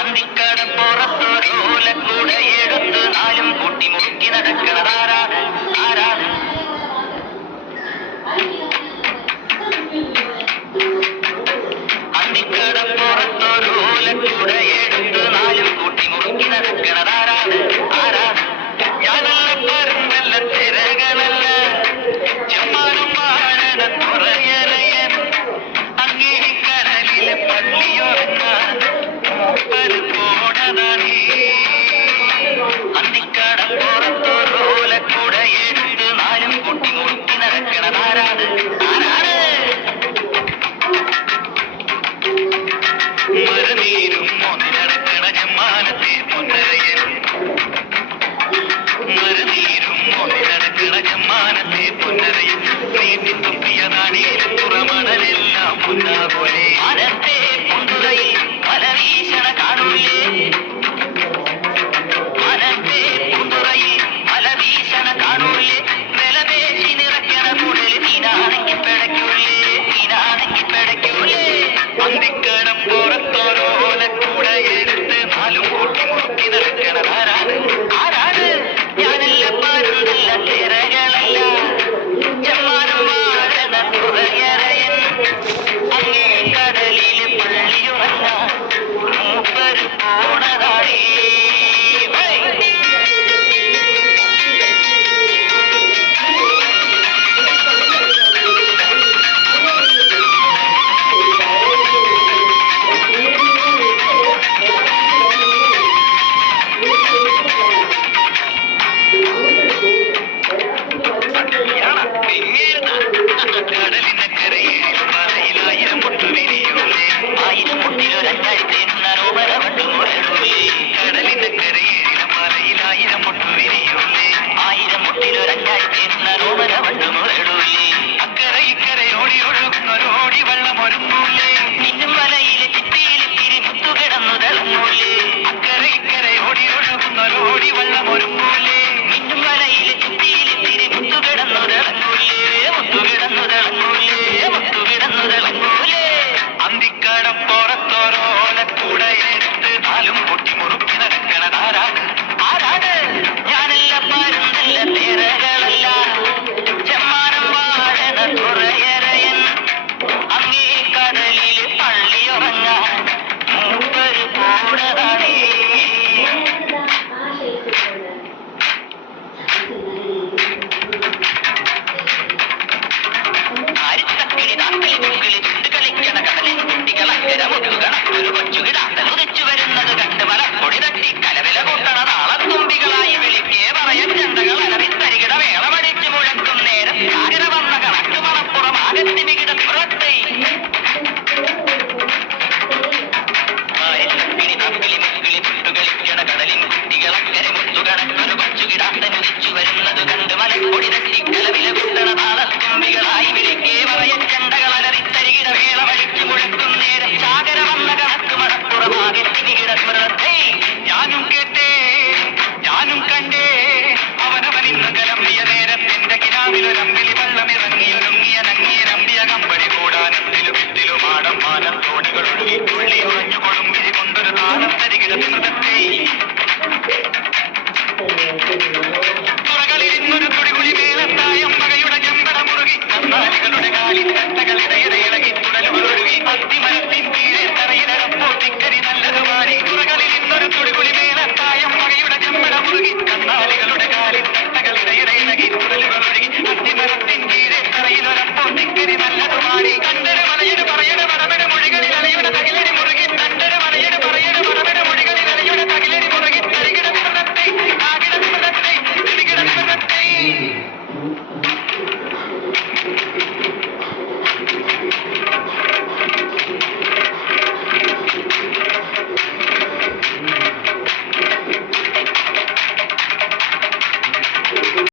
അന്തിക്കടപ്പുറത്തൊരോലക്കൂടെ എടുത്ത് നാലും കൂട്ടി മുറുക്കി നടക്കണതാരാണ്? ആരാണ്? അന്തിക്കടപ്പുറത്തൊരോലക്കൂടെ എടുത്ത് നാലും കൂട്ടി മുറുക്കി നടക്കണതാരാണ്? ആരാണ്? ഞാനല്ല പരുന്നല്ല തിരകളല്ല ചെമ്മാനും വാഴണ തുറയറയൻ അങ്ങേ കടലിലെ പള്ളിയൊരുങ്ങാൻ പോണതാണേ. അന്തിക്കടപ്പുറത്തൊരോലക്കൂടെ എടുത്ത് നാലും കൂട്ടി മുറുക്കി നടക്കണതാരാണ്? ആരാണ്? മരനീരും മോന്തി നടക്കണ ജമ്മാനത്തെ പൊന്നരയൻ മരനീരും മോന്തി നടക്കണ ജമ്മാനത്തെ പൊന്നരയൻ നീന്തി തുപ്പിയ നാടിയിലെ പുറമണലെല്ലാം പൊന്നാപോലെ മനത്തെ പൊന്തുറയിൽ പല വീശണ കാണൂലേ മനത്തെ പൊന്തുറയിൽ പല വീശണ കാണൂലേ വിലപേശി നിറയ്ക്കണ കുടല് നീനാണെങ്കിൽ പിടയ്ക്കൂലേ നീനാണെങ്കിൽ പിടയ്ക്കൂലേ അന്തിക്കടപ്പുറത്തൊരോലക്കൂടെ എടുത്ത് നാലും കൂട്ടി മുറുക്കി നടക്കണതാരാണ്? ആരാണ്? ഞാനല്ല പരുന്നല്ല തിരകളല്ല ചെമ്മാനം വാഴണ തുറയറയൻ അങ്ങേ കടലില് പള്ളിയുറങ്ങാൻ മൂപ്പര് പോണതാണേ. കടലിനക്കരയിൽ മലയിലായിരം മുട്ടു വിരിയൂലേ ആയിരം മുട്ടിലൊരഞ്ഞാഴ്ത്തേന്ന രോമരവട്ടു മുരടൂലേ കടലിനക്കരയിൽ മലയിലായിരം മുട്ടു വിരിയൂലേ ആയിരം മുട്ടിലൊരഞ്ഞാഴ്ത്തേന്ന രോമരവട്ടു മുരടൂലേ അക്കരെ ഇക്കരെ ഓടി ഒഴുകുന്നൊരോടി വെള്ളം ഒരുങ്ങൂലേ നിന്നും വലയിലെ ചിപ്പിയിലെ തിരി മുത്തുകിടന്നു തിളങ്ങൂലേ അക്കരെ ഇക്കരെ ഓടി ഒഴുകുന്നൊരോടി വെള്ളം ഒരുങ്ങൂലേ നിന്നും വലയിലെ ചിപ്പിയിലെ തിരി മുത്തുകിടന്നു തിളങ്ങൂലേ മുത്തുകിടന്നു തിളങ്ങൂലേ മുത്തുകിടന്നു തിളങ്ങൂലേ അന്തിക്കടപ്പുറത്തൊരോലക്കൂടെ എടുത്ത് നാലും പൊട്ടി മുറുക്കി നടക്കണതാരാണ്? ആരാണ്? ഞാനല്ല പരുന്നല്ല തിരകളല്ല ചെമ്മാനം വാഴണ തുറയറയൻ അങ്ങേ കടലില് പള്ളിയുറങ്ങാൻ മൂപ്പര് പോണതാണേ. അരിച്ചക്കിളി നാക്കളി മുക്കിളി ചുണ്ട് കളിക്കണ കടലിൻ കുട്ടികളക്കര മുതുകണ ഒരു കൊച്ചുകിടാത്തലുദിച്ചു